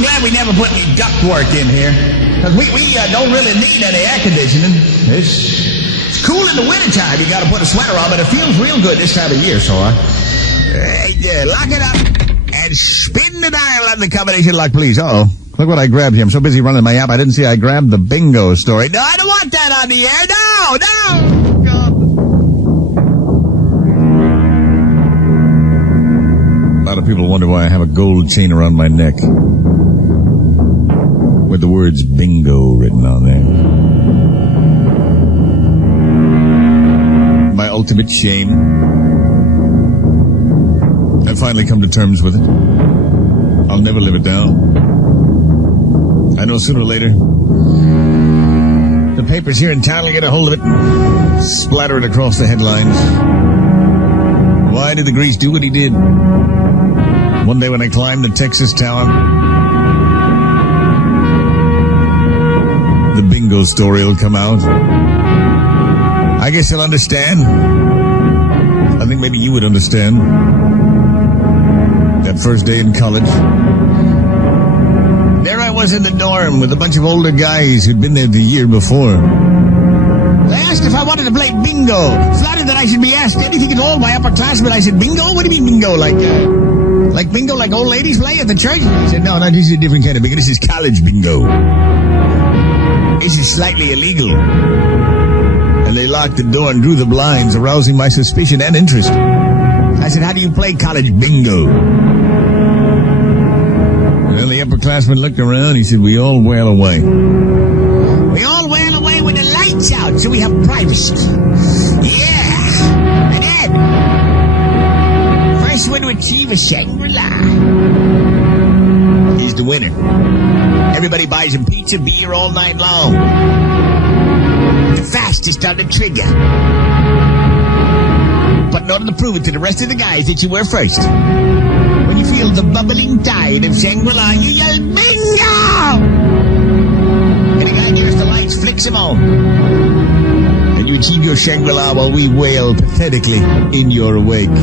I'm glad we never put any ductwork in here. Because we don't really need any air conditioning. It's cool in the wintertime. You got to put a sweater on, but it feels real good this time of year, so lock it up and spin the dial on the combination lock, please. Uh-oh. Look what I grabbed here. I'm so busy running my app, I didn't see I grabbed the bingo story. No, I don't want that on the air. No! God. A lot of people wonder why I have a gold chain around my neck with the words bingo written on there. My ultimate shame. I've finally come to terms with it. I'll never live it down. I know sooner or later the papers here in town will get a hold of it, splatter it across the headlines. Why did the Grease do what he did? One day when I climbed the Texas Tower, the bingo story will come out. I guess you'll understand. I think maybe you would understand. That first day in college, there I was in the dorm with a bunch of older guys who'd been there the year before. They asked if I wanted to play bingo. Flattered that I should be asked anything at all by upperclassmen. I said, bingo? What do you mean bingo? Like bingo like old ladies play at the church? I said, no, this is a different kind of bingo. This is college bingo. This is slightly illegal. And they locked the door and drew the blinds, arousing my suspicion and interest. I said, how do you play college bingo? Well, the upperclassman looked around. He said, we all wail away. We all wail away with the lights out, so we have privacy. Yeah. And then, first one to achieve a Shangri-La. He's the winner. Everybody buys him pizza, beer all night long. The fastest on the trigger. But in order to prove it to the rest of the guys that you were first, when you feel the bubbling tide of Shangri-La, you yell, bingo! And the guy nearest the lights flicks him on. And you achieve your Shangri-La while we wail pathetically in your wake.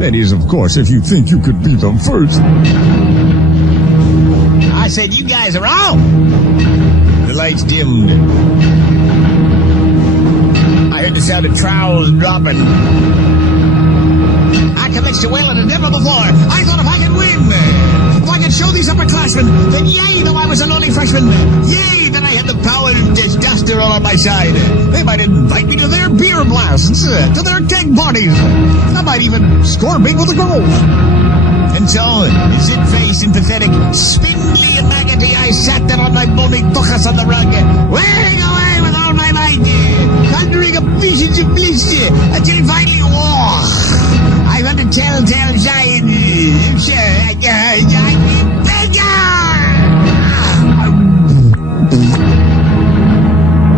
That is, of course, if you think you could be the first. I said, you guys are out. The lights dimmed. I heard the sound of trowels dropping. I commenced to wail at never before. I thought if I could win, if I could show these upperclassmen that yea, though I was a lonely freshman, yea, that I had the power of testosterone on my side, they might invite me to their beer blasts, to their keg parties. I might even score big with the girls. And so, shit-faced and pathetic, spindly and maggoty, I sat there on my bony tuchus on the rug, wearing away with all my might, conjuring up visions of bliss, until finally, I want a telltale sign.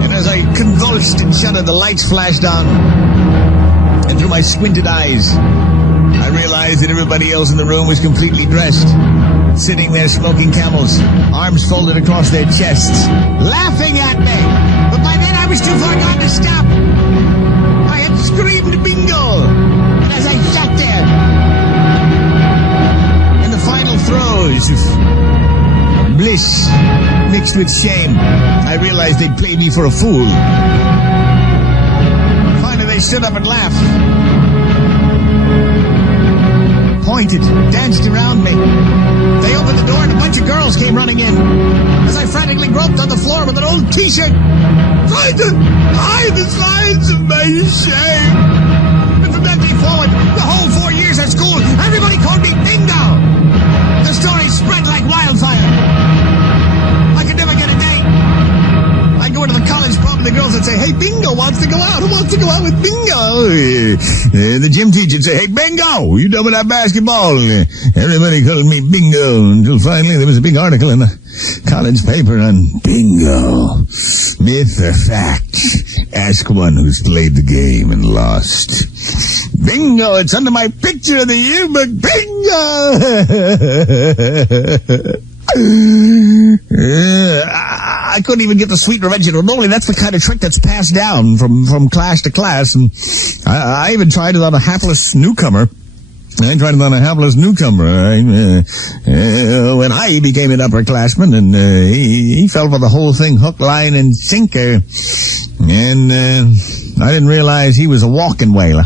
And as I convulsed and shuddered, the lights flashed on, and through my squinted eyes, I realized that everybody else in the room was completely dressed, sitting there smoking Camels, arms folded across their chests, laughing at me. But by then I was too far gone to stop. I had screamed bingo. And as I sat there, in the final throes of bliss mixed with shame, I realized they'd played me for a fool. Finally they stood up and laughed. Pointed, danced around me. They opened the door and a bunch of girls came running in. As I frantically groped on the floor with an old t-shirt, trying to hide the signs of my shame. And from that day forward, the whole 4 years at school, everybody called me Bingo. The story spread like wildfire. I could never get a date. I'd go into the college pub and the girls would say, hey, Bingo wants to go out. Who wants to go out with Bingo? The gym teacher would say, hey, Bingo, you done with that basketball? Everybody called me Bingo until finally there was a big article in the college paper on Bingo. Myth or fact? Ask one who's played the game and lost. Bingo, it's under my picture of the yearbook. Bingo! I couldn't even get the sweet revenge. Normally, that's the kind of trick that's passed down from class to class. And I even tried it on a hapless newcomer I tried it on a helpless newcomer. When I became an upperclassman, and he fell for the whole thing, hook, line, and sinker. And I didn't realize he was a walking whaler.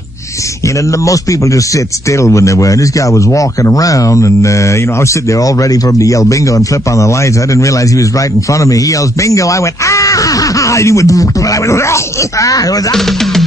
Most people just sit still when they're wearing. This guy was walking around, and, I was sitting there all ready for him to yell bingo and flip on the lights. I didn't realize he was right in front of me. He yells bingo. I went, ah! He went, I went, ah! It was, ah!